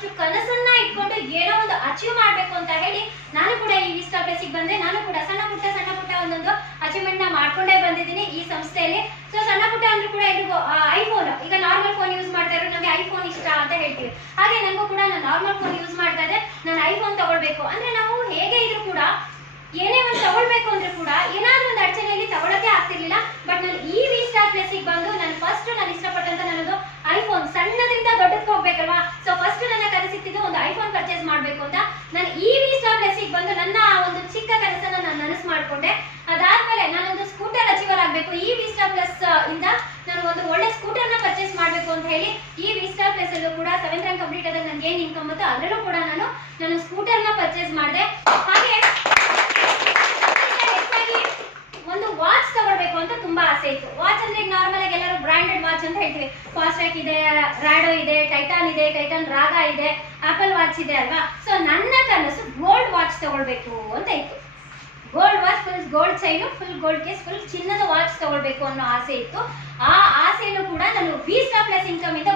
First ಕನಸನ್ನ ಇಟ್ಕೊಂಡು ಏನೋ ಒಂದು ಅಚೀವ್ ಮಾಡಬೇಕು ಅಂತ ಹೇಳಿ ನಾನು ಕೂಡ ಈ ವಿಸ್ಟಾ ಪ್ಲೇಸಿಗೆ ಬಂದೆ. ನಾನು ಕೂಡ ಸಣ್ಣ ಪುಟ್ಟ ಒಂದೊಂದು ಅಚೀವ್ಮೆಂಟ್ ನ ಮಾಡ್ಕೊಂಡೇ ಬಂದಿದ್ದೀನಿ ಈ ಸಂಸ್ಥೆಯಲ್ಲಿ. ಸೊ ಸಣ್ಣ ಪುಟ್ಟ ಅಂದ್ರೂ ಕೂಡ ಎಲ್ರಿಗೂ ಐಫೋನ್, ಈಗ ನಾರ್ಮಲ್ ಫೋನ್ ಯೂಸ್ ಮಾಡ್ತಾ ಇರೋ ನಮಗೆ ಐಫೋನ್ ಇಷ್ಟ ಅಂತ ಹೇಳ್ತೀವಿ. ಹಾಗೆ ನನಗೂ ಕೂಡ ನಾನು ನಾರ್ಮಲ್ ಫೋನ್ ಯೂಸ್ ಮಾಡ್ತಾ ಇದ್ದೆ, ನಾನು ಐಫೋನ್ ತಗೊಳ್ಬೇಕು ಅಂದ್ರೆ ನಾವು ಹೇಗೆ ಇದ್ರು ಕೂಡ ಏನೇ ಒಂದು ತಗೊಳ್ಬೇಕು ಅಂದ್ರೆ ಕೂಡ ಏನಾದ್ರೂ ಒಂದು ಅಡಚಣೆಯಲ್ಲಿ ತಗೊಳಕ್ಕೆ ಆಗ್ತಿರ್ಲಿಲ್ಲ. ಬಟ್ ನಾನು ಈ ವಿಸ್ಟಾ ಪ್ಲೇಸಿಗೆ ಬಂದು ನಾನು ಇಷ್ಟಪಟ್ಟಂತ ನನ್ನದು ಐಫೋನ್, ಸಣ್ಣದ್ರಿಂದ ದೊಡ್ಡದಕ್ಕೆ ಹೋಗ್ಬೇಕಲ್ವಾ. ಸೊ ಫಸ್ಟ್ ನನ್ನ ಕನಸಿತ್ತಿದ್ದು ಒಂದು ಐಫೋನ್ ಪರ್ಚೇಸ್ ಮಾಡ್ಬೇಕು ಅಂತ. ನಾನು ಈ ವಿಸ್ಟಾ ಪ್ಲೇಸಿಗೆ ಬಂದು ನನ್ನ ಒಂದು ಚಿಕ್ಕ ಕನಸನ್ನ ನಾನು ನನಸು ಮಾಡ್ಕೊಂಡೆ. ಅದಾದ್ಮೇಲೆ ನಾನೊಂದು ಸ್ಕೂಟರ್ ಅಚೀವರ್ ಆಗ್ಬೇಕು. ಈ ವಿಸ್ಟಾ ಪ್ಲಸ್ ಇಂದ ನಾನು ಒಂದು ಒಳ್ಳೆ ಸ್ಕೂಟರ್ ನ ಪರ್ಚೇಸ್ ಮಾಡ್ಬೇಕು ಅಂತ ಹೇಳಿ ಈ ವಿಸ್ಟಾ ಪ್ಲೇಸ್ ಅಲ್ಲೂ ಕೂಡ 7th ರ್ಯಾಂಕ್ ಕಂಪ್ಲೀಟ್ ಆದಾಗ ನನಗೆ ಏನು ಇನ್ಕಮ್ ಬಂತು ಅದರಲ್ಲೂ ಕೂಡ ನಾನು ಸ್ಕೂಟರ್ ನ ಪರ್ಚೇಸ್ ಮಾಡಿದೆ. ಹಾಗೆ ಒಂದು ವಾಚ್ ತಗೊಳ್ಬೇಕು ಅಂತ ತುಂಬಾ ಆಸೆ ಇತ್ತು. ವಾಚ್ ಅಂದ್ರೆ ನಾರ್ಮಲ್ ಆಗಿ ಎಲ್ಲರೂ ಬ್ರಾಂಡೆಡ್ ವಾಚ್ ಅಂತ ಹೇಳ್ತೀವಿ. ಫಾಸ್ಟ್ರ್ಯಾಕ್ ಇದೆ, ರಾಡೋ ಇದೆ, ಟೈಟಾನ್ ರಾಗ ಇದೆ, ಆಪಲ್ ವಾಚ್ ಇದೆ ಅಲ್ವಾ. ಸೊ ನನ್ನ ಕನಸು ಗೋಲ್ಡ್ ವಾಚ್ ತಗೊಳ್ಬೇಕು ಅಂತ ಇತ್ತು. Gold watch, full gold chain, full gold case, full ಚಿನ್ನದ ವಾಚ್ ತಗೊಳ್ಬೇಕು ಅನ್ನೋ ಆಸೆ ಇತ್ತು. ಆ ಆಸೆಯನ್ನು ಕೂಡ ನಾನು ವಿಸ್ಟಾ ಪ್ಲಸ್ ಇನ್ಕಮ್ ಇಂದ